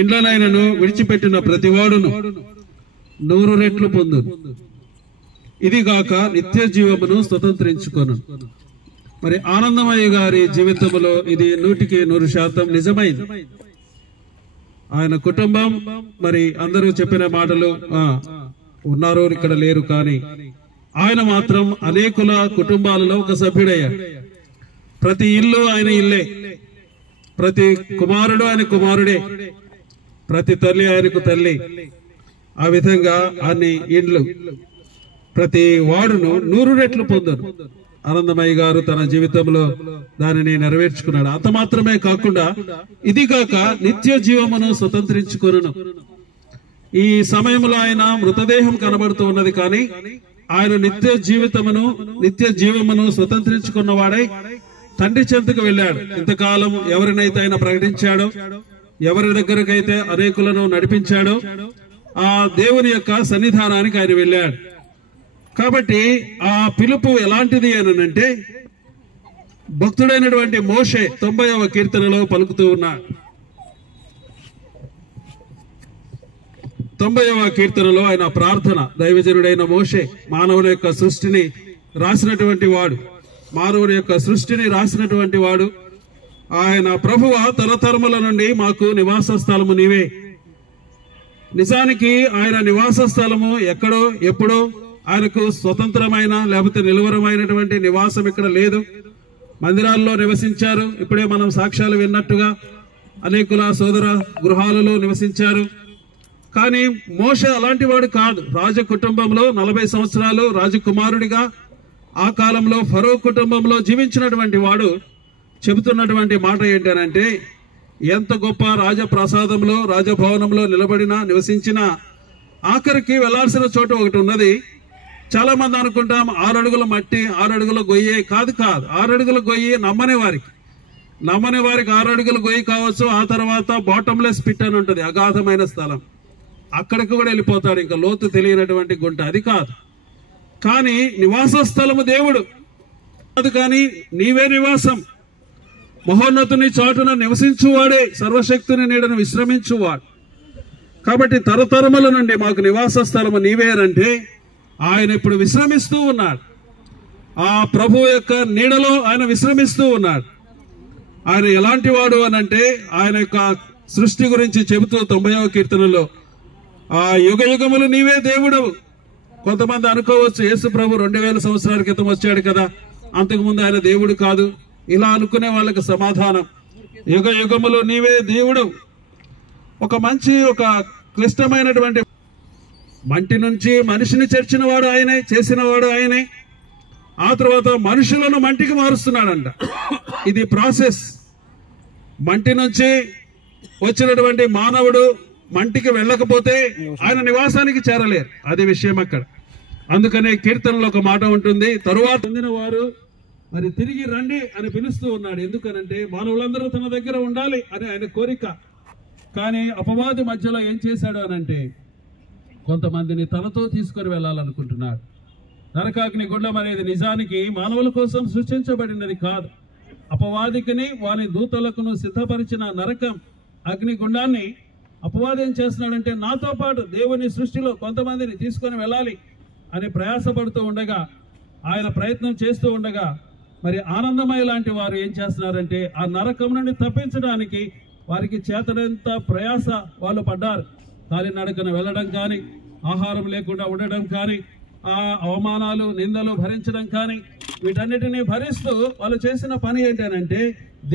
ఇండ్లనైనను విడిచిపెట్టిన ప్రతివాడును 100 రెట్లు పొందును. ఇదిగాక నిత్య జీవమును స్వతంత్రించుకొను. మరి ఆనందమయ్య గారి జీవితంలో ఇది 100% నిజమైంది. ఆయన కుటుంబం మరి అందరూ చెప్పిన మాటలు ఉన్నారు, ఇక్కడ లేరు, కానీ ఆయన మాత్రం అనేకుల కుటుంబాలలో ఒక సభ్యుడయ్యాడు. ప్రతి ఇల్లు ఆయన ఇల్లే, ప్రతి కుమారుడు ఆయన కుమారుడే, ప్రతి తల్లి ఆయనకు తల్లి. ఆ విధంగా అన్ని ఇండ్లు ప్రతి వాడును 100 రెట్లు పొందను. ఆనందమయ్య గారు తన జీవితంలో దానిని నెరవేర్చుకున్నాడు. అంత మాత్రమే కాకుండా ఇది కాక నిత్య జీవమును స్వతంత్రించుకొనును. ఈ సమయంలో ఆయన మృతదేహం కనబడుతూ ఉన్నది, కానీ ఆయన నిత్య జీవమును స్వతంత్రించుకున్నవాడై తండ్రి చెంతకు వెళ్ళాడు. ఇంతకాలం ఎవరినైతే ఆయన ప్రకటించాడో, ఎవరి దగ్గరకైతే అనేకులను నడిపించాడో, ఆ దేవుని యొక్క సన్నిధానానికి ఆయన వెళ్ళాడు. కాబట్టి ఆ పిలుపు ఎలాంటిది అనంటే, భక్తుడైనటువంటి మోషే 90వ కీర్తనలో పలుకుతూ ఉన్నాడు. 90వ కీర్తనలో ఆయన ప్రార్థన, దైవజనుడైన మోషే మానవుని యొక్క సృష్టిని రాసినటువంటి వాడు, ఆయన ప్రభువా తరతరముల నుండి మాకు నివాస స్థలము నీవే. నిజానికి ఆయన నివాస స్థలము ఎక్కడో ఎప్పుడో, ఆయనకు స్వతంత్రమైన లేకపోతే నిలువరమైనటువంటి నివాసం ఇక్కడ లేదు. మందిరాల్లో నివసించారు, ఇప్పుడే మనం సాక్ష్యాలు విన్నట్టుగా అనేకుల సోదర గృహాలలో నివసించారు. కానీ మోషే అలాంటి వాడు కాదు. రాజ కుటుంబంలో 40 సంవత్సరాలు రాజకుమారుడిగా ఆ కాలంలో ఫరో కుటుంబంలో జీవించినటువంటి వాడు చెబుతున్నటువంటి మాట ఏంటనంటే, ఎంత గొప్ప రాజప్రసాదంలో రాజభవనంలో నివసించినా ఆఖరికి వెళ్లాల్సిన చోట ఒకటి ఉన్నది. చాలా మంది అనుకుంటాం 6 అడుగుల మట్టి 6 అడుగుల గొయ్యే. కాదు 6 అడుగుల గొయ్యి నమ్మని వారికి 6 అడుగుల గొయ్యి కావచ్చు. ఆ తర్వాత బాటంలెస్ పిట్ అని ఉంటుంది, అగాధమైన స్థలం. అక్కడికి కూడా వెళ్ళిపోతాడు, ఇంకా లోతు తెలియనటువంటి గుంట. అది కాదు, కానీ నివాస స్థలము దేవుడు కాదు, కానీ నీవే నివాసం. మహోన్నతుని చాటున నివసించువాడే, సర్వశక్తుని నీడను విశ్రమించువాడు. కాబట్టి తరతరముల నుండి మాకు నివాస స్థలము నీవే అంటే ఆయన ఇప్పుడు విశ్రమిస్తూ ఉన్నాడు. ఆ ప్రభు యొక్క నీడలో ఆయన విశ్రమిస్తూ ఉన్నాడు. ఆయన ఎలాంటి వాడు అనంటే, ఆయన యొక్క సృష్టి గురించి చెబుతూ 90వ కీర్తనలో, ఆ యుగ యుగములు నీవే దేవుడు. కొంతమంది అనుకోవచ్చు, యేసు ప్రభు 2000 సంవత్సరాల క్రితం వచ్చాడు కదా, అంతకుముందు ఆయన దేవుడు కాదు. ఇలా అనుకునే వాళ్ళకి సమాధానం, యుగ యుగములు నీవే దేవుడు. ఒక క్లిష్టమైనటువంటి మంటి నుంచి మనిషిని చేర్చినవాడు ఆయనే, చేసినవాడు ఆయనే. ఆ తర్వాత మనుషులను మంటికి మారుస్తున్నాడంట. ఇది ప్రాసెస్. మంటి నుంచి వచ్చినటువంటి మానవుడు మంటికి వెళ్ళకపోతే ఆయన నివాసానికి చేరలేరు. అది విషయం అక్కడ. అందుకనే కీర్తనలో ఒక మాట ఉంటుంది, తరువాత పొందిన వారు మరి తిరిగి రండి అని పిలుస్తూ ఉన్నాడు. ఎందుకనంటే మానవులందరూ తన దగ్గర ఉండాలి అని ఆయన కోరిక. కానీ అపవాది మధ్యలో ఏం చేశాడు అనంటే, కొంతమందిని తనతో తీసుకొని వెళ్ళాలనుకుంటున్నాడు. నరకాగ్ని గుండం అనేది నిజానికి మానవుల కోసం సృష్టించబడినది కాదు. అపవాదికిని వాని దూతలకును సిద్ధపరిచిన నరకం అగ్నిగుండాన్ని అపవాది ఏం చేస్తున్నాడంటే, నాతో పాటు దేవుని సృష్టిలో కొంతమందిని తీసుకొని వెళ్ళాలి అని ప్రయాసపడుతూ ఉండగా, ఆయన ప్రయత్నం చేస్తూ ఉండగా, మరి ఆనందమయ్య లాంటి వారు ఏం చేస్తున్నారంటే, ఆ నరకం నుండి తప్పించడానికి వారికి చేతనంత ప్రయాస వాళ్ళు పడ్డారు. కాలినడకన వెళ్ళడం కానీ, ఆహారం లేకుండా ఉండడం కానీ, ఆ అవమానాలు నిందలు భరించడం కానీ, వీటన్నిటినీ భరిస్తూ వాళ్ళు చేసిన పని ఏంటనంటే,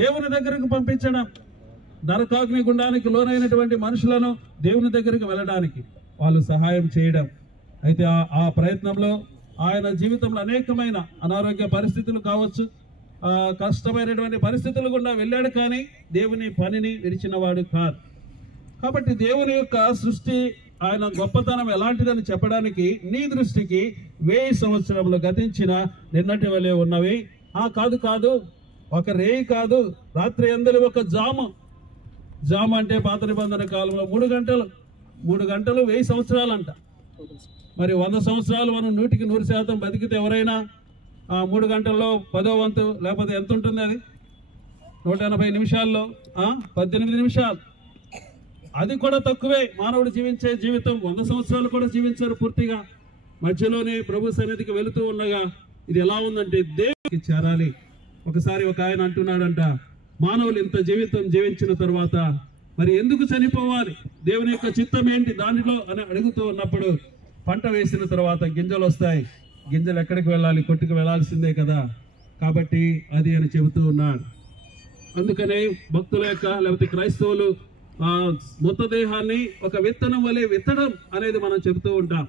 దేవుని దగ్గరకు పంపించడం. నరకాగ్ని గుండానికి లోనైనటువంటి మనుషులను దేవుని దగ్గరికి వెళ్ళడానికి వాళ్ళు సహాయం చేయడం. అయితే ఆ ప్రయత్నంలో ఆయన జీవితంలో అనేకమైన అనారోగ్య పరిస్థితులు కావచ్చు, కష్టమైనటువంటి పరిస్థితులు గుండా వెళ్ళాడు, కానీ దేవుని పనిని విడిచినవాడు కాదు. కాబట్టి దేవుని యొక్క సృష్టి, ఆయన గొప్పతనం ఎలాంటిదని చెప్పడానికి నీ దృష్టికి 1000 సంవత్సరములు గతించిన నిన్నటి వలె ఉన్నవి. కాదు, ఒక రేయి కాదు, రాత్రి అందరి ఒక జాము అంటే పాత నిబంధన కాలంలో 3 గంటలు 1000 సంవత్సరాలు అంట. మరి 100 సంవత్సరాలు మనం 100% బతికితే ఎవరైనా 3 గంటల్లో 10వ వంతు లేకపోతే ఎంత ఉంటుంది? అది 180 నిమిషాల్లో 18 నిమిషాలు. అది కూడా తక్కువే. మానవుడు జీవించే జీవితం 100 సంవత్సరాలు కూడా జీవించారు పూర్తిగా. మధ్యలోనే ప్రభు సన్నిధికి వెళుతూ ఉండగా ఇది ఎలా ఉందంటే దేవుడికి చేరాలి. ఒకసారి ఒక ఆయన అంటున్నాడంట, మానవులు ఇంత జీవితం జీవించిన తర్వాత మరి ఎందుకు చనిపోవాలి, దేవుని యొక్క చిత్తం ఏంటి దానిలో అని అడుగుతూ ఉన్నప్పుడు, పంట వేసిన తర్వాత గింజలు వస్తాయి, గింజలు ఎక్కడికి వెళ్ళాలి, కొట్టుకు వెళ్లాల్సిందే కదా, కాబట్టి అది అని చెబుతూ ఉన్నాడు. అందుకనే భక్తుల యొక్క లేకపోతే క్రైస్తవులు మృతదేహాన్ని ఒక విత్తనం వలె విత్తడం అనేది మనం చెబుతూ ఉంటాం.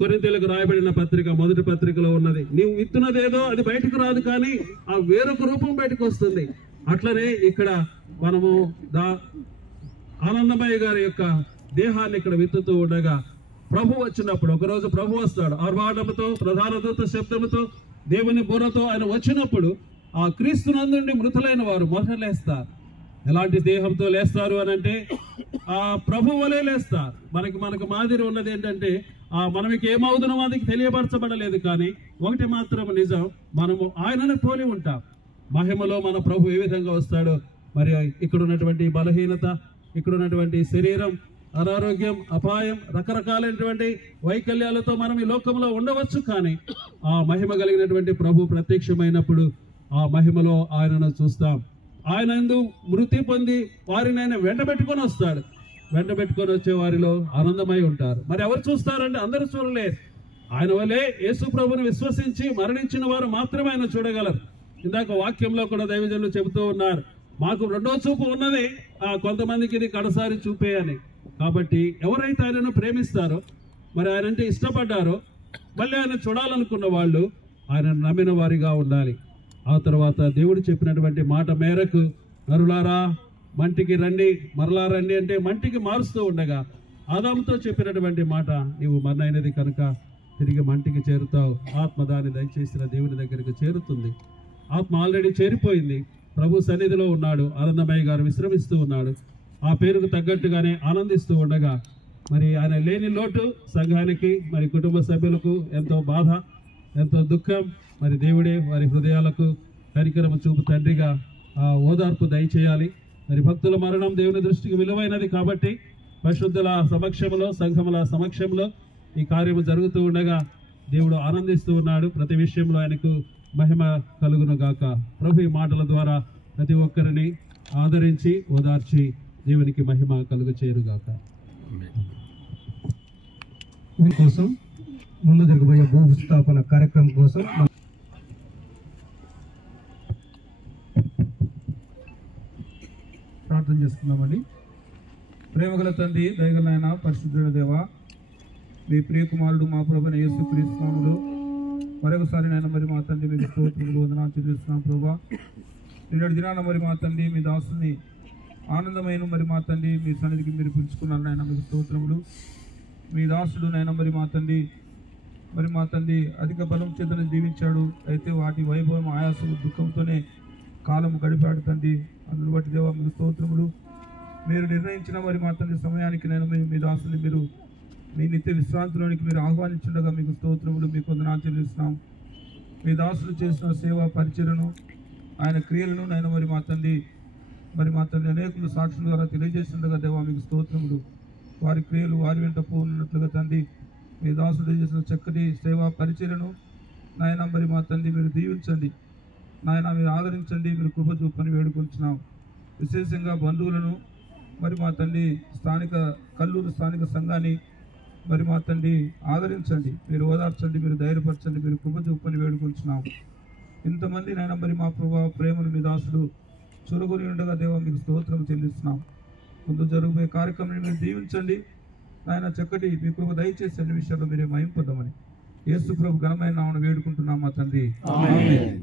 కొరింథీయులకు రాయబడిన పత్రిక మొదటి పత్రికలో ఉన్నది, నీవు విత్తున్నదేదో అది బయటకు రాదు, కానీ ఆ వేరొక రూపం బయటకు వస్తుంది. అట్లనే ఇక్కడ మనము ఆనందమయ్య గారి యొక్క దేహాన్ని ఇక్కడ విత్తుతూ ఉండగా ప్రభు వచ్చినప్పుడు, ఒకరోజు ప్రభు వస్తాడు ఆర్భాటముతో, ప్రధాన దూత శబ్దముతో, దేవుని బుర్రతో ఆయన వచ్చినప్పుడు ఆ క్రీస్తునందుండి మృతులైన వారు మొదట లేస్తారు. ఎలాంటి దేహంతో లేస్తారు అని అంటే ఆ ప్రభు వలే లేస్తారు. మనకు మాదిరి ఉన్నది ఏంటంటే మనకి ఏమవుతున్నో అది తెలియపరచబడలేదు, కానీ ఒకటి మాత్రం నిజం, మనము ఆయనను పోలి ఉంటాం. మహిమలో మన ప్రభు ఏ విధంగా వస్తాడో, మరి ఇక్కడ ఉన్నటువంటి బలహీనత, ఇక్కడ ఉన్నటువంటి శరీరం, అనారోగ్యం, అపాయం, రకరకాలైనటువంటి వైకల్యాలతో మనం ఈ లోకంలో ఉండవచ్చు, కానీ ఆ మహిమ కలిగినటువంటి ప్రభు ప్రత్యక్షమైనప్పుడు ఆ మహిమలో ఆయనను చూస్తాం. ఆయన యందు మృతి పొంది వారిని ఆయన వెంటబెట్టుకొని వస్తాడు. వెంటబెట్టుకొని వచ్చే వారిలో ఆనందమై ఉంటారు. మరి ఎవరు చూస్తారంటే అందరూ చూడలేరు. ఆయన వల్లే యేసు ప్రభుని విశ్వసించి మరణించిన వారు మాత్రమే ఆయన చూడగలరు. ఇందాక వాక్యంలో కూడా దైవజనులు చెబుతూ ఉన్నారు, మాకు రెండో చూపు ఉన్నది, కొంతమందికి ఇది కడసారి చూపే అని. కాబట్టి ఎవరైతే ఆయనను ప్రేమిస్తారో, మరి ఆయనంటే ఇష్టపడ్డారో, మళ్ళీ ఆయన చూడాలనుకున్న వాళ్ళు ఆయన నమ్మిన వారిగా ఉండాలి. ఆ తర్వాత దేవుడు చెప్పినటువంటి మాట మేరకు నరులారా మంటికి రండి, మరలా రండి అంటే మంటికి మారుస్తూ ఉండగా ఆదాముతో చెప్పినటువంటి మాట, నీవు మన్నైనది కనుక తిరిగి మంటికి చేరుతావు, ఆత్మ దాన్ని దయచేసిన దేవుని దగ్గరికి చేరుతుంది. ఆత్మ ఆల్రెడీ చేరిపోయింది, ప్రభు సన్నిధిలో ఉన్నాడు. ఆనందమయ్య గారు విశ్రమిస్తూ ఉన్నాడు. ఆ పేరుకు తగ్గట్టుగానే ఆనందిస్తూ ఉండగా మరి ఆయన లేని లోటు సంఘానికి, మరి కుటుంబ సభ్యులకు ఎంతో బాధ, ఎంతో దుఃఖం. మరి దేవుడే వారి హృదయాలకు కనికరము చూపు తండ్రిగా ఓదార్పు దయచేయాలి. మరి భక్తుల మరణం దేవుని దృష్టికి విలువైనది కాబట్టి పరిశుద్ధుల సమక్షంలో, సంఘముల సమక్షంలో ఈ కార్యము జరుగుతూ ఉండగా దేవుడు ఆనందిస్తూ ఉన్నాడు. ప్రతి విషయంలో ఆయనకు మహిమ కలుగును గాక. ప్రభు ఈ మాటల ద్వారా ప్రతి ఒక్కరిని ఆదరించి ఓదార్చి దేవునికి మహిమ కలుగు చేరుగాక. కోసం ముందు జరగబోయే భూస్థాపన కార్యక్రమం కోసం ప్రార్థన చేస్తున్నామండి. ప్రేమగల తండ్రి, దయగల ఆయన, పరిశుద్ధుడ దేవ, మీ ప్రియకుమారుడు మా ప్రభువైన యేసుక్రీస్తు నామములో మరొకసారి నాయన మరి మా తండ్రి మీకు స్తోత్రములు వందనాలు చెల్లిస్తున్నాం ప్రభువా. నిన్నటి దినాన మరి మా తండ్రి మీ దాసుని ఆనందమైన మరి మా తండ్రి మీ సన్నిధికి మీరు పిలుచుకున్నారు నాయన, మీకు స్తోత్రములు. మీ దాసుడు నాయన మరి మా తండ్రి అధిక బలం చేతనే జీవించాడు, అయితే వాటి వైభవం, ఆయాసం, దుఃఖంతోనే కాలం గడిపాడు తండ్రి. అందును బట్టి దేవా మీకు స్తోత్రములు. మీరు నిర్ణయించిన మరి మా తండ్రి సమయానికి నేను మీ దాసుని మీరు మీ నిత్య విశ్రాంతిలోనికి మీరు ఆహ్వానించుండగా మీకు స్తోత్రములు, మీకు వందనాలు చెల్లిస్తున్నాం. మీ దాసులు చేసిన సేవా పరిచయను, ఆయన క్రియలను నేను మరి మా తండ్రి అనేకులు సాక్షుల ద్వారా తెలియజేస్తుండగా దేవా మీకు స్తోత్రములు. వారి క్రియలు వారి వెంట పోనున్నట్లుగా తండ్రి మీ దాసుడు చేసిన చక్కటి సేవా పరిచయను నాయన మరి మా తండ్రి మీరు దీవించండి నాయన, మీరు ఆదరించండి, మీరు కృప చూపని వేడుకొంచున్నాం. విశేషంగా బంధువులను మరి మా తండ్రి కల్లూరు స్థానిక సంఘాన్ని మరి మా తండ్రి ఆదరించండి, మీరు ఓదార్చండి, మీరు ధైర్యపరచండి, మీరు కృప చూపని వేడుకొంచున్నాం. ఇంతమంది నాయన మరి మా ప్రభావ ప్రేమను మీ దాసుడు చురుకొని ఉండగా దేవా మీకు స్తోత్రం చెల్లిస్తున్నాం. ముందు జరగబోయే కార్యక్రమాన్ని మీరు దీవించండి నాయన, చక్కటి మీ కృప దయచేసి అన్ని విషయాల్లో మీరే మహింపొందమని యేసు ప్రభు ఘనమైన నామమున వేడుకుంటున్నాం మా తండ్రి. ఆమేన్.